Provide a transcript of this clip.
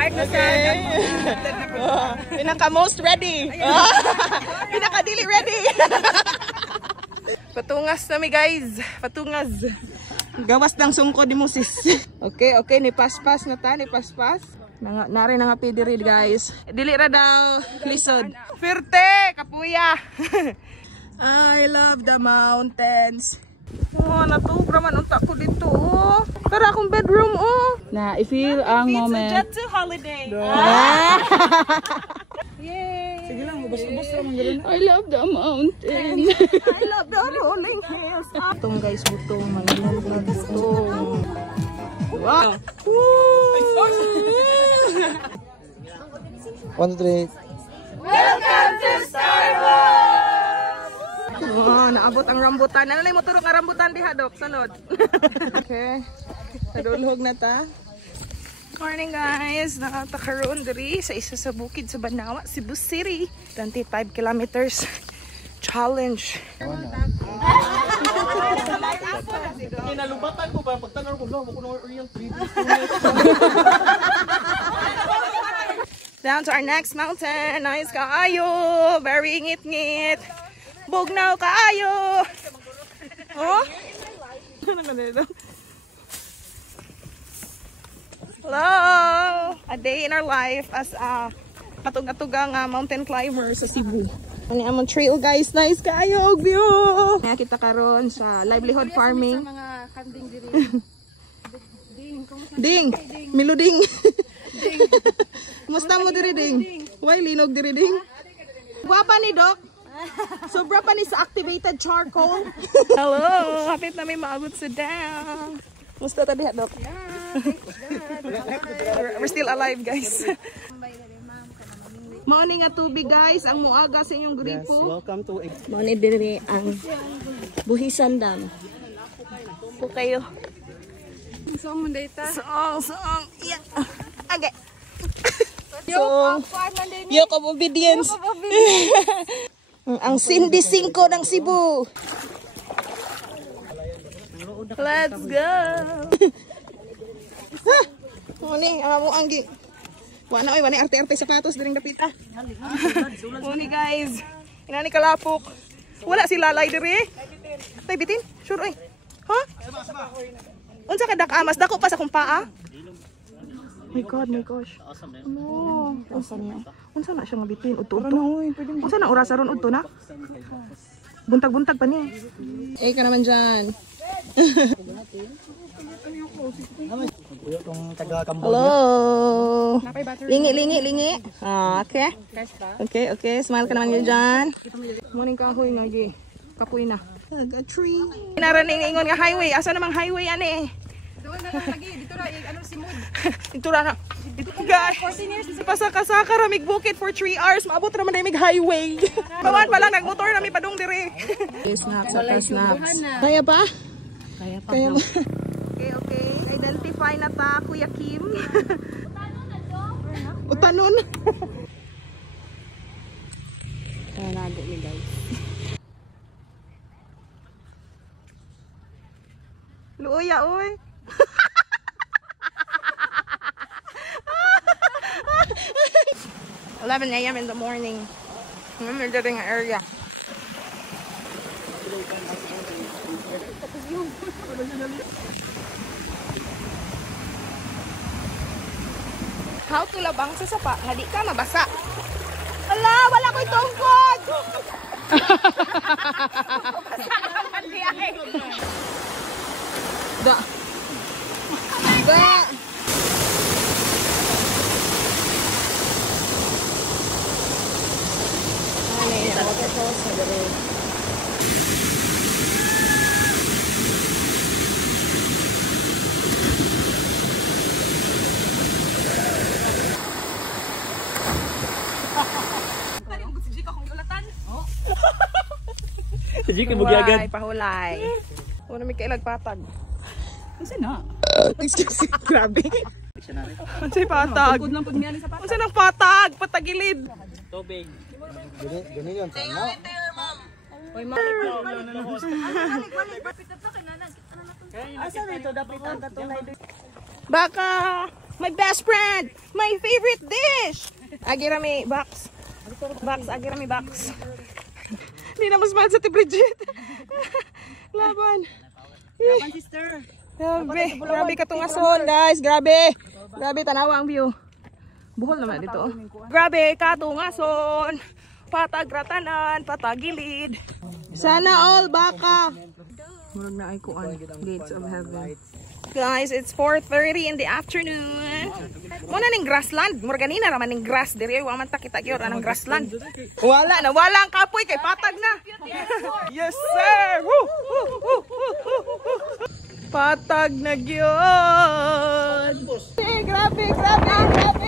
Hard na Okay. Pinaka most ready. Pinaka dili ready. Patungas na mi guys. Patungas. Gawas ng sungko di mo sis. Okay, okay. Ni paspas na ta. Ni paspas. Nari na nga pidiri guys. Dili ra daw lisod. Firte. Kapuya. I love the mountains. Oh, natubra man unta ko dito. Oh. Para akong bedroom oh. Na, i-feel ang moment. Jet to holiday. Yay! Sige lang, ubos-ubos naman gano'n. I love the mountains. I love the rolling hills. Butong guys, butong. Manginom na butong. Wow! 1, 2, 3. Welcome to Starbucks! Oh, naabot ang rambutan. Ano na yung motorok ang rambutan diha, Dok? Sunod. Okay. Nadulhog na ta. Morning guys! Nakatakaroon diri sa isa sa bukid sa Banawa, Cebu City. 25 kilometers challenge. Kinalubatan ko ba? Pagtanaw ko ba? Kung yung 3 days. Down to our next mountain. Nice kaayo. Very ngit-ngit. Bugnaw kaayo. Oh? Ano ka dito? Hello! A day in our life as a katug-atugang mountain climber sa Cebu. Ano among trail guys. Nice kaayo. View! Kaya kita karon sa livelihood farming. Mga kanding diri. Ding! Miluding! Kumusta mo diri ding? Why linog diri ding? Guwapa ni Doc. Sobra pa ni sa activated charcoal. Hello, hapit na may maabot sa dam. Kumusta ta diha Doc? We're still alive guys. Morning nga tubig guys, ang muaga sa inyong gripo. Welcome to Morning diri ang Buhisan Dam. Po kayo. So, mo data. Song. Yeah. Okay. Yoke of obedience. Ang Cindy 5 ng Cebu. Let's go. Muni, mo anggi. Wala oy, wala arte-arte sapatos diring dapita. Muni guys. Inani kalapok. Wala si lalay diri. Tay bitin. Sure oy. Ha? Unsa ka dak-amas dako pa sa kong paa? My God, my gosh. Ano? Unsa na siya mabitin? Udto-udto? Unsa na oras aron udto na? Buntag-buntag pa niya. Eh ka naman dyan. Hello! Lingi. Okay. Okay. Smile ka naman yun dyan. Morning kahoy nga, gi. Kapoy na. A tree. Naraning ingon nga highway. Asa namang highway ane? Doon na lang lagi. Dito ra, ano si Mood. Dito na. Guys, pasaka-saka ramig bukit for 3 hours. Maabot naman na yung highway. Bawan pa lang, nagmotor na may padung dire. Snaps. Kaya pa? Kaya pa. Okay. Identify na ta, Kuya Kim. Utanon. Kaya nago ni guys. Luya, oy. 11 a.m. in the morning. We're in an area. How to labang sa sapa nga di ka mabasa. Ala, wala ko'y tungkod. Da. Sige, kibugi agad. Pahulay. Wala may kailag patag. Kasi na. Excuse me, grabe. Unsay patag? Unsa nang patag? Patagilid. Tubig. Gani lang sana. Oy, ma. Asa dito dapat ang katulay. Baka My best friend! My favorite dish! Agirami, box. Box, agirami, box. Hindi na mas mahal sa Ate Bridget. Laban. Laban, sister. Grabe katungason, guys. Grabe. Grabe, tanawa ang view. Buhol naman dito. Grabe, katungason. Patagratanan, patagilid. Sana all baka. Murag na ay kuan, gates of heaven. Guys, it's 4:30 in the afternoon. Muna ning grassland. Murag ganina raman ning grass diri. Wa man ta kita gyud anang grassland. Wala na, wala ang kapoy kay patag na. Yes, sir. Woo, woo, woo, woo, woo. Patag na gyud. Grabe, grabe, grabe.